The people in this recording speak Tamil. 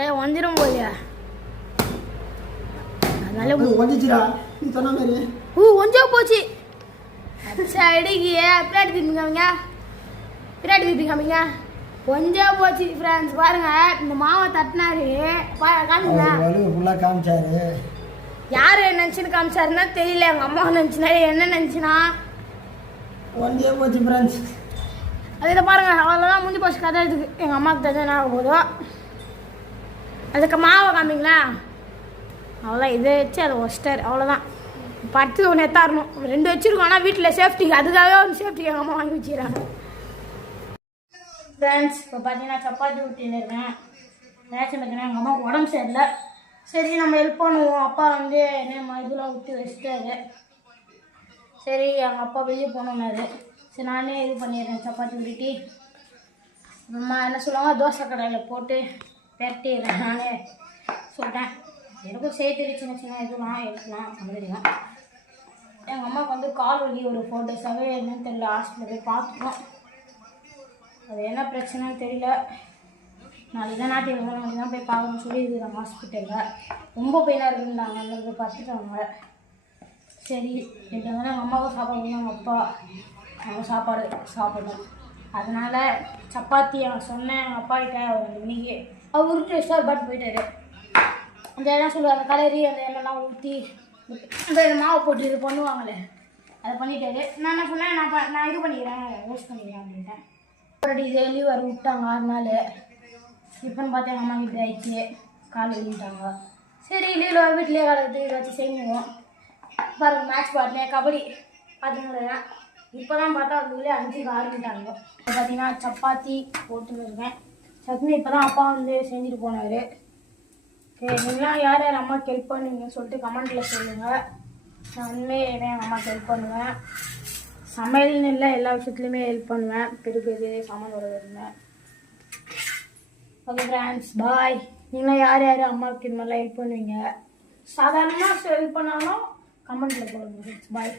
ஏன் வந்துடும் போலியா அதனால ஒஞ்சா போச்சு அடிக்கு பிராட்டி திருப்பி காமிங்க பிராட்டி திருப்பி காமிங்க கொஞ்சா போச்சு ஃப்ரெண்ட்ஸ் பாருங்க இந்த மாவை தட்டினாரு காமிச்சாரு யாரு நினைச்சுன்னு காமிச்சாருன்னா தெரியல எங்க அம்மா நினைச்சுனா என்ன நினைச்சுனா ஒன்றே போச்சு ஃப்ரெண்ட்ஸ் அதில் பாருங்க அவ்வளோதான் முடிஞ்சு போச்சு கதை இதுக்கு எங்கள் அம்மாவுக்கு தெரிஞ்ச ஆக போதும் அதுக்கு மாவை காமிங்களா அவ்வளோ இதை வச்சு அதை ஒஸ்டர் அவ்வளோதான் பத்து ஒன்று எத்தாரணும் 2 வச்சுருக்கோம் ஆனால் வீட்டில் சேஃப்டிக்கு அதுக்காகவே ஒரு சேஃப்டிக்கு எங்கள் அம்மா வாங்கி வச்சுக்கிறாங்க ஃப்ரெண்ட்ஸ் இப்போ பார்த்தீங்கன்னா சப்பாத்தி ஊற்றின்னு இருக்கேன் மேட்ச் பார்த்தீங்கன்னா எங்கள் அம்மாவுக்கு உடம்பு சரியில்லை சரி நம்ம ஹெல்ப் பண்ணுவோம் அப்பா வந்து என்ன இதெல்லாம் ஊற்றி வச்சுட்டாரு சரி எங்கள் அப்பா வெளியே போகணுன்னாரு சரி நானே இது பண்ணிடுறேன் சப்பாத்தி ஊட்டி அம்மா என்ன சொல்லுவாங்க தோசை கடையில் போட்டு பெரட்டிடுறேன் நானே சொல்லிட்டேன் எனக்கும் சேர்த்து சின்ன சின்ன இதெல்லாம் எடுக்கலாம் அப்படிதான் எங்கள் அம்மாவுக்கு வந்து கால் வலி ஒரு 4 டேஸாகவே என்னன்னு தெரியல ஹாஸ்பிட்டலில் போய் பார்த்துட்டோம் அது என்ன பிரச்சனைன்னு தெரியல நாளைக்கு தான் நாளைக்கு தான் போய் பார்க்கணும்னு சொல்லியிருக்காங்க ஹாஸ்பிட்டலில் ரொம்ப பெயினாக இருக்குன்னாங்க அந்த போய் பார்த்துட்டாங்க சரி இப்போ வந்து எங்கள் அம்மாவும் சாப்பாடு எங்கள் அப்பா அவங்க சாப்பாடு சாப்பிடணும் அதனால் சப்பாத்தி அவன் சொன்னேன் எங்கள் அப்பா கிட்ட அவர் இன்னைக்கு அவர் உருட்டு ரெஸ்டார் பாட்டு போயிட்டாரு அந்த என்ன சொல்லுவாங்க கலரி அந்த எண்ணெய்லாம் ஊற்றி அந்த மாவை போட்டு இது பண்ணுவாங்களே அதை பண்ணிட்டாரு நான் என்ன சொன்னேன் நான் இது பண்ணிக்கிறேன் ரோஸ்ட் பண்ணிக்கிறேன் அப்படின்ட்டேன் ஒரு டெய்லி வர விட்டாங்க 6 நாள் இப்போன்னு பார்த்தா எங்கள் அம்மா இப்படி ஆயிடுச்சு கால் எழுதிட்டாங்க சரி லீவில் வீட்டிலே வளர்த்து ஏதாச்சும் செய்வோம் பாருங்க மேட்ச் பாட்டினேன் கபடி பார்த்துங்களா இப்போ தான் பார்த்தா அதுக்குள்ளே 5க்கு ஆரம்பிட்டாங்க இப்போ பார்த்தீங்கன்னா சப்பாத்தி போட்டுருக்கேன் சட்னி இப்போ தான் அப்பா வந்து செஞ்சுட்டு போனார் ஓகே நீங்களாம் யார் யார் அம்மாவுக்கு ஹெல்ப் பண்ணுவீங்கன்னு சொல்லிட்டு கமெண்ட்டில் சொல்லுங்கள் நான் உண்மையிலே எங்கள் அம்மாவுக்கு ஹெல்ப் பண்ணுவேன் சமையல்னு இல்லை எல்லா விஷயத்துலையுமே ஹெல்ப் பண்ணுவேன் பெருக்குது சாமான் வருவேன் ஓகே ஃப்ரெண்ட்ஸ் பாய் நீங்களாம் யார் யார் அம்மாவுக்கு இது மாதிரிலாம் ஹெல்ப் பண்ணுவீங்க சாதாரணமாக ஹெல்ப் பண்ணாலும் கமெண்ட்டில் போடுங்க பாய்